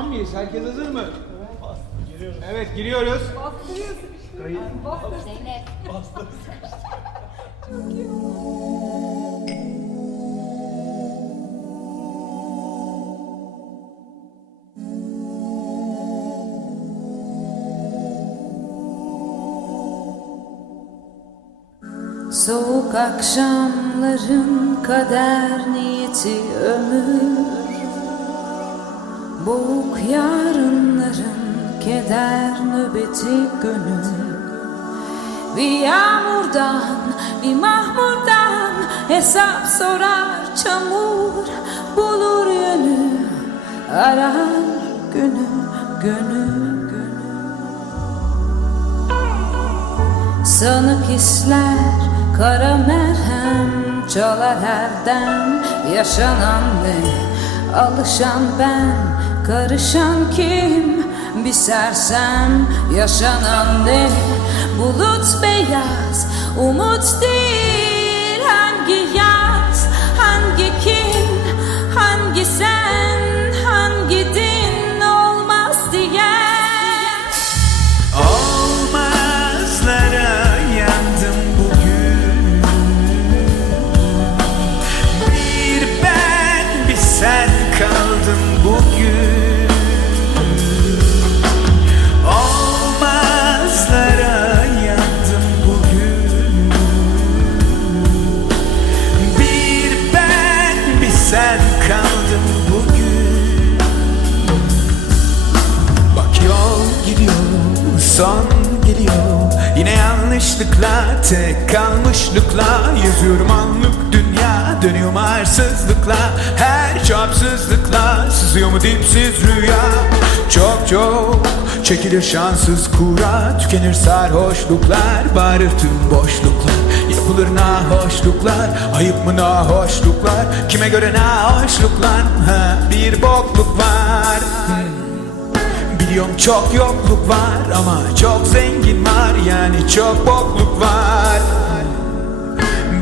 Tamam mıyız? Herkes hazır mı? Evet giriyoruz. Bastırıyorsun işte. Ay, Bastır. Zeynep. Soğuk akşamların kader niyeti ömür Boğuk yarınların keder nöbeti gönül. Bir yağmurdan bir mahmurdan hesap sorar çamur. Bulur yönü arar günü gönül Sanık hisler kara merhem çalar herden Yaşanan ne alışan ben karışan kim? Bir sersem yaşanan ne? Bulut beyaz umut değil yanlışlıkla, tek kalmışlıkla Yazıyorum anlık dünya, dönüyor arsızlıkla Her çapsızlıkla, sızıyor mu dipsiz rüya? Çok çok çekilir şanssız kura Tükenir sarhoşluklar, bağırır tüm boşluklar Yapılır nahoşluklar, ayıp mı nahoşluklar? Kime göre nahoşluklar, ha, bir bokluk var. Hmm. Biliyorum çok yokluk var ama çok zengin var yani çok bokluk var.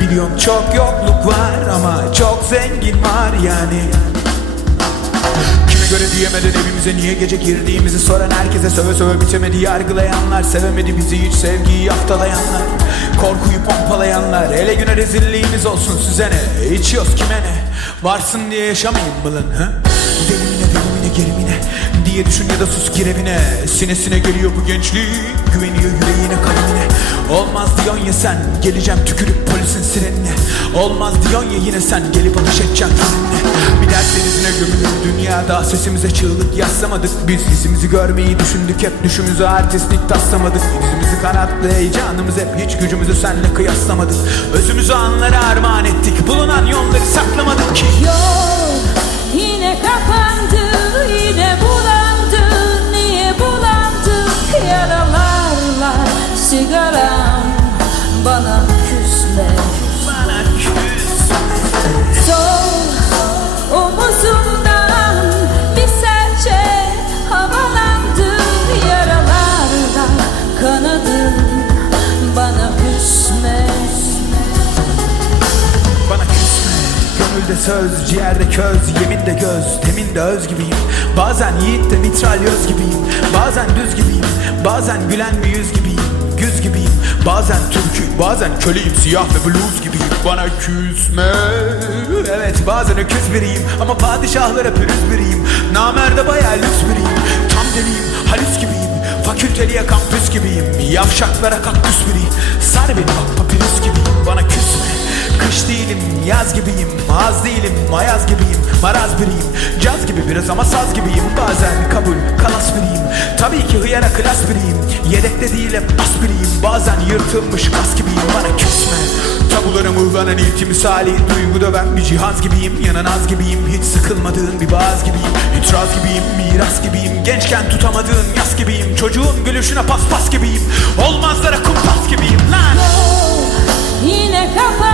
Biliyorum çok yokluk var ama çok zengin var yani. Kime göre diyemeden evimize niye gece girdiğimizi soran herkese söve söve bitemedi yargılayanlar Sevemedi bizi hiç sevgiyi yaftalayanlar Korkuyu pompalayanlar Ele güne rezilliğimiz olsun size ne İçiyoruz kime ne Varsın diye yaşamayın mı lan ha Delimine delimine gerimine diye düşün ya da sus gir evine Sinesine geliyor bu gençlik Güveniyor yüreğine kalemine. Olmaz diyorsun ya sen Geleceğim tükürüp polisin sirenine. Olmaz diyorsun ya yine sen Gelip ateş edeceksin kendine. Bir dert denizine gömülür dünyada Sesimize çığlık yaslamadık Biz. İzimizi görmeyi düşündük hep Düşümüzü artistlik taslamadık. Yüzümüzü kanatlı heyecanımız hep Hiç gücümüzü senle kıyaslamadık. Özümüzü anlara armağan ettik Bulunan yolları saklamadık. Ki yine kapandı, yine bulandı, niye bulandı? Yaralarla sigaram bana Gönülde söz, ciğerde köz, yeminde göz, teminde öz gibiyim. Bazen yiğit de mitralyöz gibiyim. Bazen düz gibiyim, bazen gülen bir yüz gibiyim. Güz gibiyim, bazen türkü, bazen köleyim Siyah ve blues gibiyim, bana küsme. Evet bazen öküz biriyim. Ama padişahlara pürüz biriyim. Namerde bayağı lüks biriyim, tam deliyim, halüs gibiyim. Fakülteliye kampüs gibiyim, yavşaklara kaktüs biriyim. Sar beni bak papirüs gibiyim, yaz gibiyim Az değilim, ayaz gibiyim Maraz biriyim, caz gibi biraz ama saz gibiyim. Bazen kabul, kalas biriyim. Tabii ki hıyara klas biriyim. Yedekte değil hep bas biriyim. Bazen yırtılmış kas gibiyim. Bana küsme. Tabulara mıhlanan ilk misali Duyguda ben bir cihaz gibiyim. Yananaz gibiyim Hiç sıkılmadığın bir bazı gibiyim. İtiraz gibiyim, miras gibiyim. Gençken tutamadığın yas gibiyim. Çocuğun gülüşüne paspas gibiyim. Olmazlara kumpas gibiyim lan! Yine kapandı,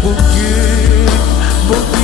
Por quê? Por quê?